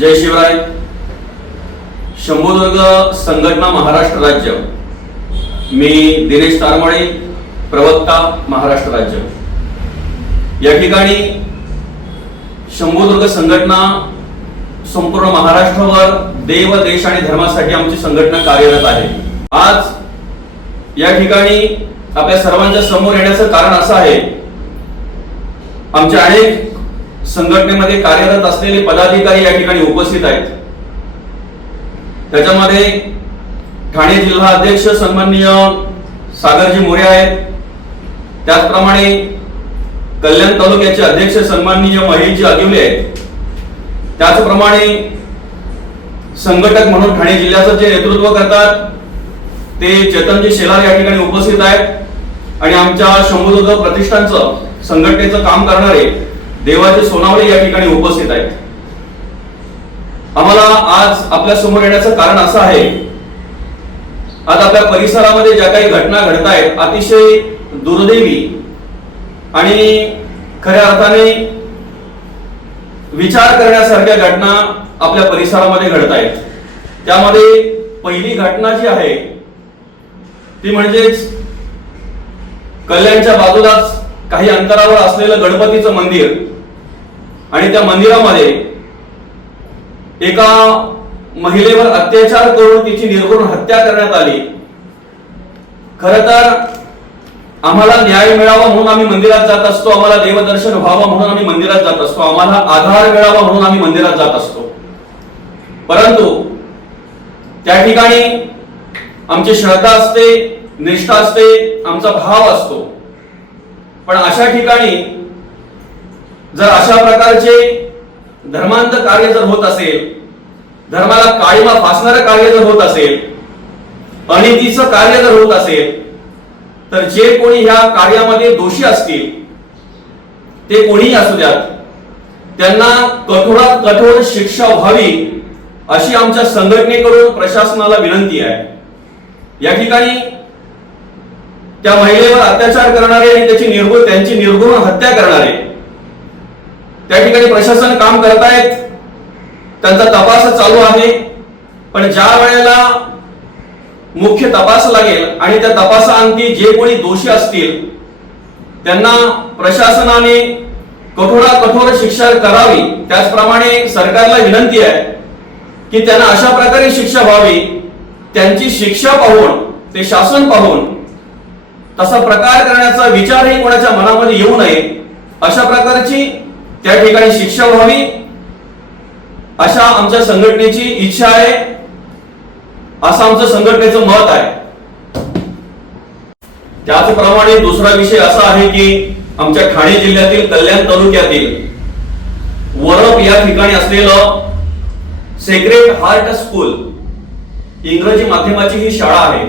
जय शिवराय. शंभूदुर्ग संघटना महाराष्ट्र राज्य. मी दिनेश तारमळे, प्रवक्ता महाराष्ट्र राज्य. या ठिकाणी शंभूदुर्ग संघटना संपूर्ण महाराष्ट्रावर देव, देश आणि धर्मासाठी आमची संघटना कार्यरत आहे. आज या ठिकाणी आपल्या सर्वांच्या समोर येण्याचं कारण असं आहे, आमच्या अनेक संघटनेमध्ये कार्यरत असलेले पदाधिकारी या ठिकाणी उपस्थित आहेत. त्याच्यामध्ये ठाणे जिल्हा अध्यक्ष सन्माननीय सागरजी मोरे आहेत. त्याचप्रमाणे कल्याण तालुक्याचे अध्यक्ष सन्माननीय महेशजी अगिवले आहेत. त्याचप्रमाणे संघटक म्हणून ठाणे जिल्ह्याचं जे नेतृत्व करतात ते चेतनजी शेलार या ठिकाणी उपस्थित आहेत. आणि आमच्या शंभूदुर्ग प्रतिष्ठानचं संघटनेचं काम करणारे देवाचे सोनावळे या ठिकाणी उपस्थित आहेत. आम्हाला आज आपल्या समोर येण्याचं कारण असं आहे, आज आपल्या परिसरामध्ये ज्या काही घटना घडत आहेत अतिशय दुर्दैवी आणि खऱ्या अर्थाने विचार करण्यासारख्या घटना आपल्या परिसरामध्ये घडत आहेत. त्यामध्ये पहिली घटना जी आहे ती म्हणजेच कल्याणच्या बाजूलाच काही अंतरावर असलेलं गणपतीचं मंदिर आणि त्या मंदिरामध्ये एका महिलेवर अत्याचार करून तिची निर्घृण हत्या करण्यात आली. खरं तर आम्हाला न्याय मिळावा म्हणून आम्ही मंदिरात जात असतो, आम्हाला देवदर्शन व्हावं म्हणून आम्ही मंदिरात जात असतो, आम्हाला आधार मिळावा म्हणून आम्ही मंदिरात जात असतो. परंतु त्या ठिकाणी आमची श्रद्धा असते, निष्ठा असते, आमचा भाव असतो. पण अशा ठिकाणी जर अशा प्रकारचे धर्मांत कार्य जर होत असेल, धर्माला काळीमा फासणारं कार्य जर होत असेल, अनितीचं कार्य जर होत असेल, तर जे कोणी ह्या कार्यामध्ये दोषी असतील ते कोणीही असू द्यात, त्यांना कठोरात कठोर शिक्षा व्हावी अशी आमच्या संघटनेकडून प्रशासनाला विनंती आहे. या ठिकाणी त्या महिलेवर अत्याचार करणारे आणि त्यांची निर्घृण हत्या करणारे त्या ठिकाणी प्रशासन काम करतायत, त्यांचा तपास चालू आहे. पण ज्या वेळेला मुख्य तपास लागेल आणि त्या तपासाअंती जे कोणी दोषी असतील त्यांना प्रशासनाने कठोरात कठोर शिक्षा करावी. त्याचप्रमाणे सरकारला विनंती आहे की त्यांना अशा प्रकारे शिक्षा व्हावी, त्यांची शिक्षा पाहून, ते शासन पाहून तसा प्रकार करण्याचा विचारही कोणाच्या मनामध्ये येऊ नये, अशा प्रकारची त्या ठिकाणी शिक्षा व्हावी अशा आमच्या संघटनेची इच्छा आहे, असं आमचं संघटनेचं मत आहे. त्याचप्रमाणे दुसरा विषय असा आहे की आमच्या ठाणे जिल्ह्यातील कल्याण तालुक्यातील वरप या ठिकाणी असलेलं सेक्रेड हार्ट स्कूल इंग्रजी माध्यमाची ही शाळा आहे.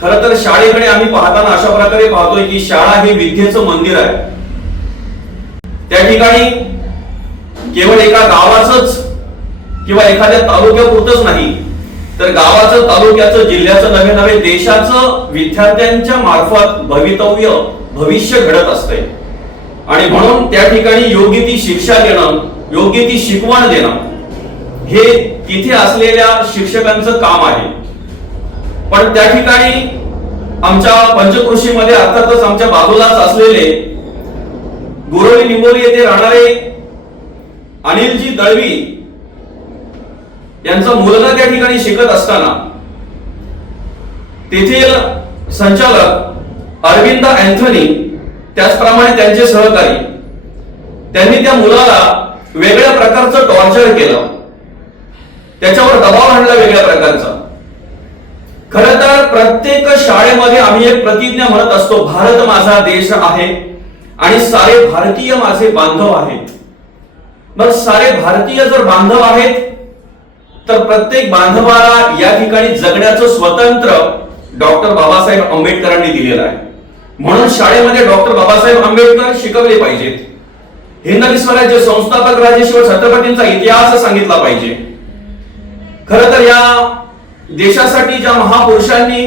खरं तर शाळेकडे आम्ही पाहताना अशा प्रकारे पाहतोय की शाळा हे विद्येचं मंदिर आहे. त्या ठिकाणी केवळ एका गावाचंच किंवा एखाद्या तालुक्यापुरतंच नाही, तर गावाचं, तालुक्याचं, जिल्ह्याचं, नव्हे नव्हे देशाचं विद्यार्थ्यांच्या मार्फत भविष्य घडत असते. आणि म्हणून त्या ठिकाणी योग्य ती शिक्षा देणं, योग्य ती शिकवण देणं हे तिथे असलेल्या शिक्षकांचं काम आहे. पण त्या ठिकाणी आमच्या पंचकृषीमध्ये अर्थातच आमच्या बाजूलाच असलेले गुरोली निंबोली येथे राहणारे अनिलजी दळवी यांचा मुलगा त्या ठिकाणी शिकत असताना तेथील संचालक अरविंद अँथनी, त्याचप्रमाणे त्यांचे सहकारी, त्यांनी त्या मुलाला वेगळ्या प्रकारचं टॉर्चर केलं, त्याच्यावर दबाव आणला वेगळ्या प्रकारचा. खरं तर प्रत्येक शाळेमध्ये आम्ही एक प्रतिज्ञा म्हणत असतो, भारत माझा देश आहे आणि सारे भारतीय माझे बांधव आहेत. मग सारे भारतीय जर बांधव आहेत तर प्रत्येक बांधवाला या ठिकाणी जगण्याचं स्वतंत्र डॉक्टर बाबासाहेब आंबेडकरांनी दिलेलं आहे. म्हणून शाळेमध्ये डॉक्टर बाबासाहेब आंबेडकर शिकवले पाहिजेत. हिंदवी स्वराज्य संस्थापक राजे शिव छत्रपतींचा इतिहास सांगितला पाहिजे. खरं तर या देशासाठी ज्या महापुरुषांनी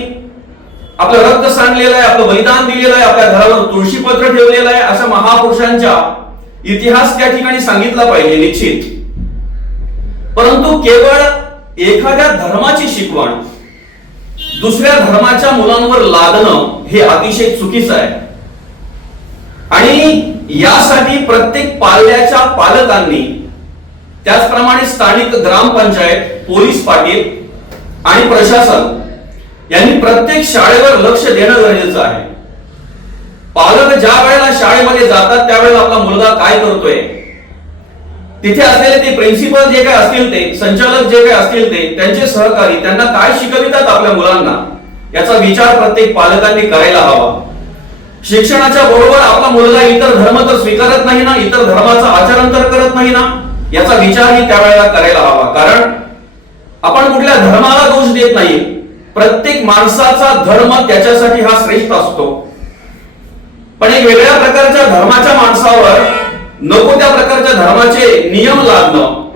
आपलं रक्त सांडलेलं आहे, आपलं बलिदान दिलेलं आहे, आपल्या घरावर तुळशीपत्र ठेवलेलं आहे, अशा महापुरुषांच्या इतिहास त्या ठिकाणी सांगितला पाहिजे निश्चित. परंतु केवळ एखाद्या धर्माची शिकवण दुसऱ्या धर्माच्या मुलांवर लादणं हे अतिशय चुकीचं आहे. आणि यासाठी प्रत्येक पाल्याच्या पालकांनी, त्याचप्रमाणे स्थानिक ग्रामपंचायत, पोलीस पाटील आणि प्रशासन यांनी प्रत्येक शाळेवर लक्ष देणं गरजेचं आहे. पालक ज्या वेळेला शाळेमध्ये जातात त्यावेळेला आपला मुलगा काय करतोय, तिथे असलेले ते प्रिन्सिपल जे काय असतील, ते संचालक जे काय असतील, ते त्यांचे सहकारी त्यांना काय शिकवितात आपल्या मुलांना, याचा विचार प्रत्येक पालकांनी करायला हवा. शिक्षणाच्या बरोबर आपला मुलगा इतर धर्म तर स्वीकारत नाही ना, इतर धर्माचं आचरण तर करत नाही ना, याचा विचारही त्यावेळेला करायला हवा. कारण आपण कुठल्या धर्माला दोष देत नाही. प्रत्येक माणसाचा धर्म त्याच्यासाठी हा श्रेष्ठ असतो. पण एक वेगळ्या प्रकारच्या धर्माच्या माणसावर नको त्या प्रकारच्या धर्माचे नियम लादणं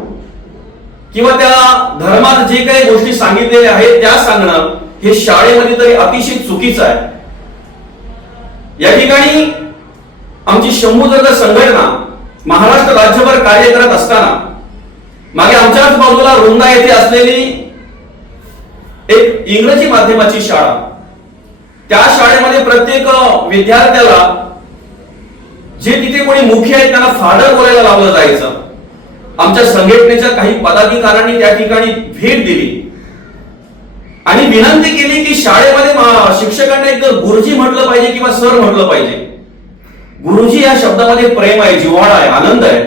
किंवा त्या धर्मात जे काही गोष्टी सांगितलेल्या आहेत त्या सांगणं हे शाळेमध्ये तरी अतिशय चुकीचं आहे. या ठिकाणी आमची शंभूदर्ग संघटना महाराष्ट्र राज्यभर कार्य करत असताना मागे आमच्याच बाजूला रुंदा येथे असलेली एक इंग्रजी माध्यमाची शाळा, त्या शाळेमध्ये प्रत्येक विद्यार्थ्याला जे तिथे कोणी मुख्य आहेत त्यांना फादर बोलायला लावलं जायचं. आमच्या संघटनेच्या काही पदाधिकाऱ्यांनी त्या ठिकाणी भेट दिली आणि विनंती केली की शाळेमध्ये शिक्षकांना एकतर गुरुजी म्हटलं पाहिजे किंवा सर म्हटलं पाहिजे. गुरुजी या शब्दामध्ये प्रेम आहे, जिव्हाळा आहे, आनंद आहे.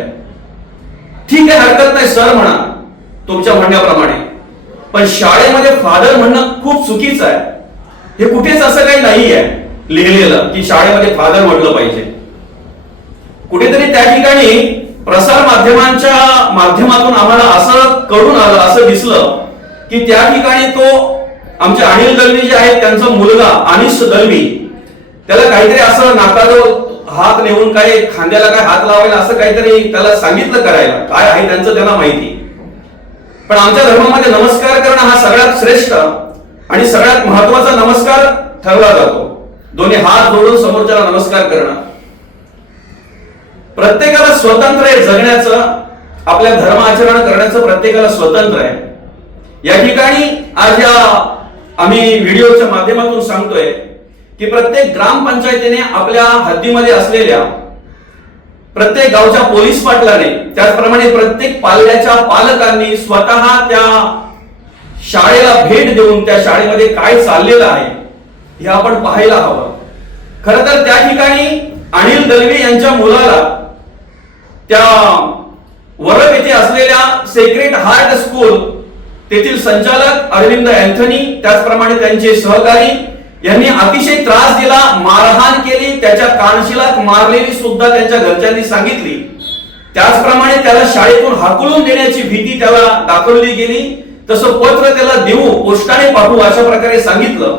ठीक आहे, हरकत नाही, सर म्हणा तुमच्या म्हणण्याप्रमाणे. पण शाळेमध्ये फादर म्हणणं खूप चुकीचं आहे. हे कुठेच असं काही नाही आहे लिहिलेलं की शाळेमध्ये फादर म्हटलं पाहिजे. कुठेतरी त्या ठिकाणी प्रसार माध्यमांच्या माध्यमातून आम्हाला असं कळून आलं, असं दिसलं की त्या ठिकाणी तो आमचे अनिल दलवी जे आहेत त्यांचा मुलगा अनिश दलवी, त्याला काहीतरी असं नाकाजवळ हात नेऊन काय खांद्याला काय हात लावायला असं काहीतरी त्याला सांगितलं करायला. काय आहे त्यांचं त्यांना माहिती. पण आमच्या धर्मामध्ये नमस्कार करणं हा सगळ्यात श्रेष्ठ आणि सगळ्यात महत्वाचा नमस्कार ठरला जातो. दोन्ही हात जोडून समोरच्याला नमस्कार करणं. प्रत्येकाला स्वतंत्र आहे जगण्याचं, आपल्या धर्म आचरण करण्याचं प्रत्येकाला स्वतंत्र आहे. या ठिकाणी आज या आम्ही व्हिडिओच्या माध्यमातून सांगतोय की प्रत्येक ग्रामपंचायतीने आपल्या हद्दीमध्ये असलेल्या प्रत्येक गावच्या पोलीस पाटलाने, त्याचप्रमाणे प्रत्येक पाल्याच्या पालकांनी स्वतः त्या शाळेला भेट देऊन त्या शाळेमध्ये काय चाललेलं आहे हे आपण पाहायला हवं. खरं तर त्या ठिकाणी अनिल दलवी यांच्या मुलाला त्या वरप येथे असलेल्या सेक्रेट हार्ट स्कूल तेथील संचालक अरविंद अँथनी, त्याचप्रमाणे त्यांचे सहकारी यांनी अतिशय त्रास दिला, मारहाण केली, त्याच्या कानशिलात मारलेली सुद्धा त्यांच्या घरच्यांनी सांगितली. त्याचप्रमाणे त्याला शाळेतून हाकलून देण्याची भीती त्याला दाखवली गेली. तसं पत्र त्याला देऊ, पोस्टाने पाठवू अशा प्रकारे सांगितलं.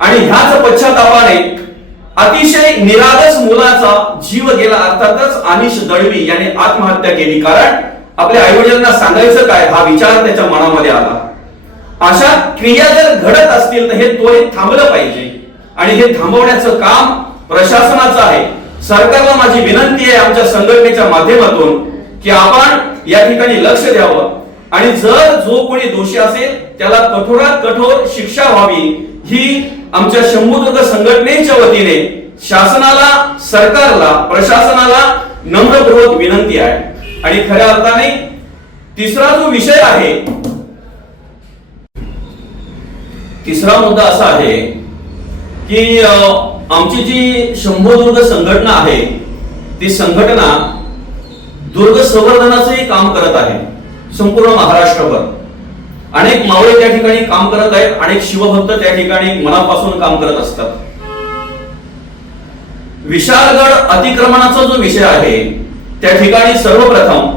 आणि ह्याच पश्चातापाने अतिशय निरागस मुलाचा जीव गेला. अर्थातच अनिश दळवी याने आत्महत्या केली. कारण आपल्या आईवडिलांना सांगायचं काय हा विचार त्याच्या मनामध्ये आला. अशा क्रिया जर घडत असतील तर हे त्वरित थांबलं पाहिजे आणि हे थांबवण्याचं काम प्रशासनाचं आहे. सरकारला माझी विनंती आहे आमच्या संघटनेच्या माध्यमातून की आपण या ठिकाणी लक्ष द्यावं आणि जर जो कोणी दोषी असेल त्याला कठोरात कठोर शिक्षा व्हावी ही आमच्या शंभूदुर्ग संघटनेच्या वतीने शासनाला, सरकारला, प्रशासनाला नम्रपूर्वक विनंती आहे. आणि खऱ्या अर्थाने तिसरा जो विषय आहे, तिसरा मुद्दा असा आहे की आमची जी शंभूदुर्ग संघटना आहे ती संघटना दुर्ग संवर्धनाचंही काम करत आहे. संपूर्ण महाराष्ट्रभर अनेक मावळे त्या ठिकाणी काम करत आहेत, अनेक शिवभक्त त्या ठिकाणी मनापासून काम करत असतात. विशाळगड अतिक्रमणाचा जो विषय आहे त्या ठिकाणी सर्वप्रथम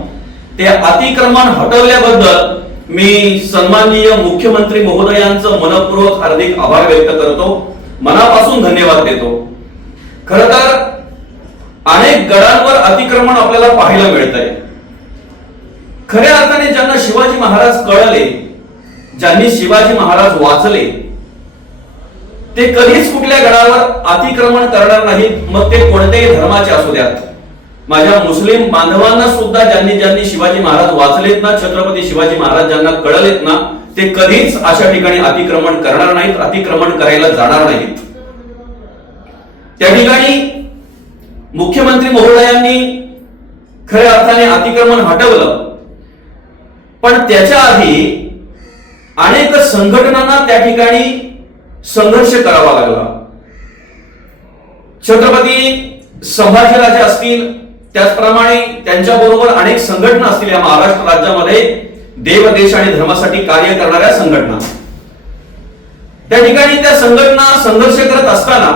ते अतिक्रमण हटवल्याबद्दल मी सन्माननीय मुख्यमंत्री महोदयांचं मनपूर्वक हार्दिक आभार व्यक्त करतो, मनापासून धन्यवाद देतो. खरं तर अनेक गडांवर अतिक्रमण आपल्याला पाहायला मिळतंय. खऱ्या अर्थाने ज्यांना शिवाजी महाराज कळले, ज्यांनी शिवाजी महाराज वाचले, ते कधीच कुठल्या गडावर अतिक्रमण करणार नाहीत, मग ते कोणत्याही धर्माचे असू द्यात. माझ्या मुस्लिम बांधवांना सुद्धा ज्यांनी ज्यांनी शिवाजी महाराज वाचलेत ना, छत्रपती शिवाजी महाराज ज्यांना कळलेत ना, ते कधीच अशा ठिकाणी अतिक्रमण करणार नाहीत, अतिक्रमण करायला जाणार नाहीत. त्या ठिकाणी मुख्यमंत्री महोदयांनी खऱ्या अर्थाने अतिक्रमण हटवलं, पण त्याच्या आधी अनेक संघटनांना त्या ठिकाणी संघर्ष करावा लागला. छत्रपती संभाजीराजे असतील, त्याचप्रमाणे त्यांच्या बरोबर अनेक संघटना असतील या महाराष्ट्र राज्यामध्ये, देव देश आणि धर्मासाठी कार्य करणाऱ्या संघटना. त्या ठिकाणी त्या संघटना संघर्ष करत असताना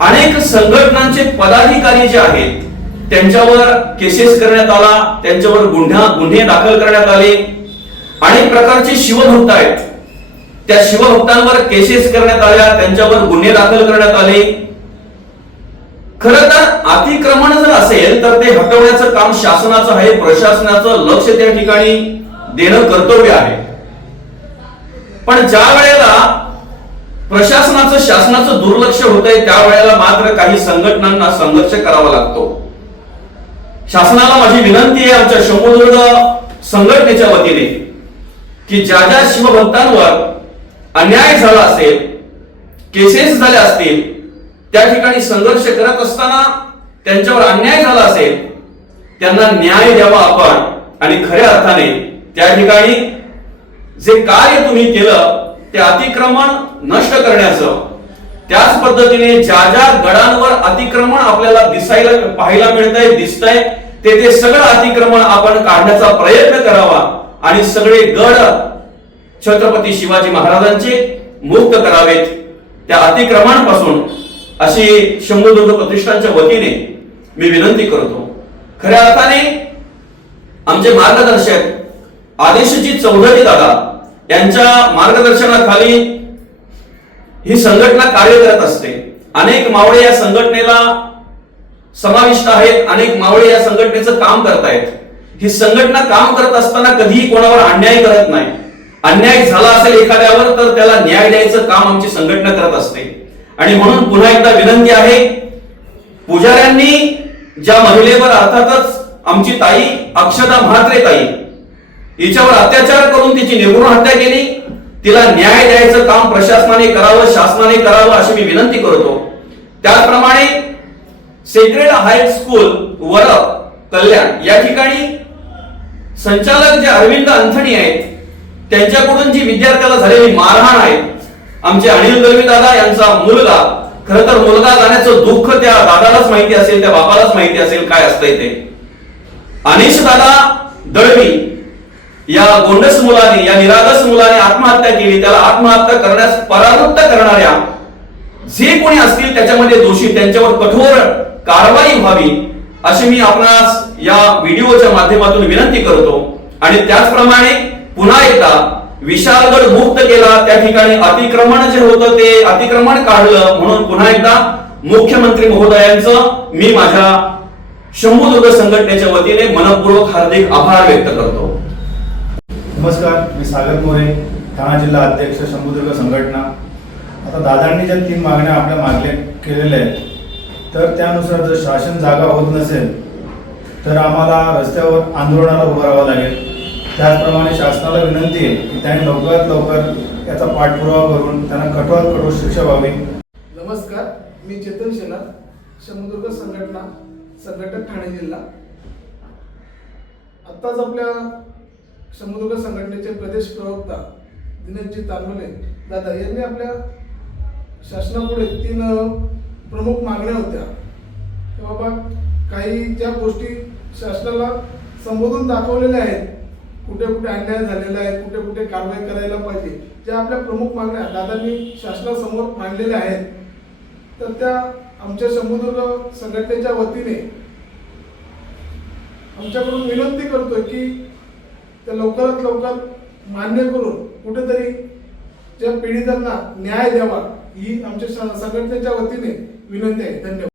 अनेक संघटनांचे पदाधिकारी जे आहेत त्यांच्यावर केसेस करण्यात आला, त्यांच्यावर गुन्हे दाखल करण्यात आले. अनेक प्रकारचे शिवभक्त आहेत, त्या शिवभक्तांवर केसेस करण्यात आल्या, त्यांच्यावर गुन्हे दाखल करण्यात आले. खरं तर अतिक्रमण जर असेल तर ते हटवण्याचं काम शासनाचं आहे, प्रशासनाचं लक्ष त्या ठिकाणी देणं कर्तव्य आहे. पण ज्या वेळेला प्रशासनाचं शासनाचं दुर्लक्ष होतंय त्यावेळेला मात्र काही संघटनांना संघर्ष करावा लागतो. शासनाला माझी विनंती आहे आमच्या शंभूदुर्ग संघटनेच्या वतीने की ज्या ज्या शिवभक्तांवर अन्याय झाला असेल, केसेस झाले असतील, त्या ठिकाणी संघर्ष करत असताना त्यांच्यावर अन्याय झाला असेल, त्यांना न्याय द्यावा आपण. आणि खऱ्या अर्थाने त्या ठिकाणी जे कार्य तुम्ही केलं ते अतिक्रमण नष्ट करण्याचं, त्याच पद्धतीने ज्या ज्या गडांवर अतिक्रमण आपल्याला पाहायला मिळतंय, दिसतंय, ते सगळं अतिक्रमण आपण काढण्याचा प्रयत्न करावा आणि सगळे गड छत्रपती शिवाजी महाराजांचे मुक्त करावेत त्या अतिक्रमणापासून, अशी शंभूदुर्ग प्रतिष्ठानच्या वतीने मी विनंती करतो. खऱ्या अर्थाने आमचे मार्गदर्शक आदेशजी चौधरी दादा यांच्या मार्गदर्शनाखाली ही संघटना कार्य करत असते. अनेक मावळे या संघटनेला समाविष्ट आहेत, अनेक मावळे या संघटनेचं काम करतायत. ही संघटना काम करत असताना कधीही कोणावर अन्याय करत नाही. अन्याय झाला असेल एखाद्यावर तर त्याला न्याय द्यायचं काम आमची संघटना करत असते. आणि म्हणून पुन्हा एकदा विनंती आहे, पुजाऱ्यांनी ज्या महिलेवर, अर्थातच आमची ताई अक्षता म्हात्रे ताई, हिच्यावर अत्याचार करून तिची निर्घृण हत्या केली, तिला न्याय द्यायचं काम प्रशासनाने करावं, शासनाने करावं अशी मी विनंती करतो. त्याचप्रमाणे सेक्रेड हायस्कूल वरप कल्याण या ठिकाणी संचालक जे अरविंद अंथणी आहेत, त्यांच्याकडून जी विद्यार्थ्याला झालेली मारहाण आहे, आमचे अनिल दळवी दादा यांचा मुलगा, खरं तर मुलगा जाण्याचं दुःख त्या दादालाच माहिती असेल, त्या बापालाच माहिती असेल काय असतंय ते. अनिश दादा दळवी या गोंडस मुलाने, या निरागस मुलाने आत्महत्या केली. त्याला आत्महत्या करण्यास परावृत्त करणाऱ्या जे कोणी असतील त्याच्यामध्ये दोषी, त्यांच्यावर कठोर कारवाई व्हावी अशी मी आपणास या व्हिडिओच्या माध्यमातून विनंती करतो. आणि त्याचप्रमाणे पुन्हा एकदा विशाळगड मुक्त केला, त्या ठिकाणी अतिक्रमण जे होतं ते अतिक्रमण काढलं, म्हणून पुन्हा एकदा मुख्यमंत्री महोदयांचं मी माझ्या शंभूदुर्ग संघटनेच्या वतीने मनपूर्वक हार्दिक आभार व्यक्त करतो. नमस्कार, मी सागर मोरे, ठाणा जिल्हा अध्यक्ष शंभूदुर्ग संघटना. आता दादांनी ज्या 3 मागण्या आपल्या मागल्या केलेल्या आहेत, तर त्यानुसार जर शासन जागा होत नसेल तर आम्हाला रस्त्यावर आंदोलनाला उभं राहावं लागेल. त्याचप्रमाणे शासनाला विनंती आहे की त्यांनी लवकरात लवकर याचा पाठपुरावा करून त्यांना कठोरात कठोर शिक्षा व्हावी. नमस्कार, मी चेतन शेलार, शंभूदुर्ग संघटना, संघटक ठाणे जिल्हा. आत्ताच आपल्या शंभूदुर्ग संघटनेचे प्रदेश प्रवक्ता दिनेशजी तानवले दादा यांनी आपल्या शासनापुढे 3 प्रमुख मागण्या होत्या. बाबा काही ज्या गोष्टी शासनाला संबोधून दाखवलेल्या आहेत, कुठे कुठे अन्याय झालेला आहे, कुठे कुठे कारवाई करायला पाहिजे, ज्या आपल्या प्रमुख मागण्या दादांनी शासनासमोर मांडलेल्या आहेत, तर त्या आमच्या शंभूदुर्ग संघटनेच्या वतीने आमच्याकडून विनंती करतोय की त्या लवकरात लवकर मान्य करून कुठेतरी ज्या पीडितांना न्याय द्यावा, ही आमच्या संघटनेच्या वतीने विनंती आहे. धन्यवाद.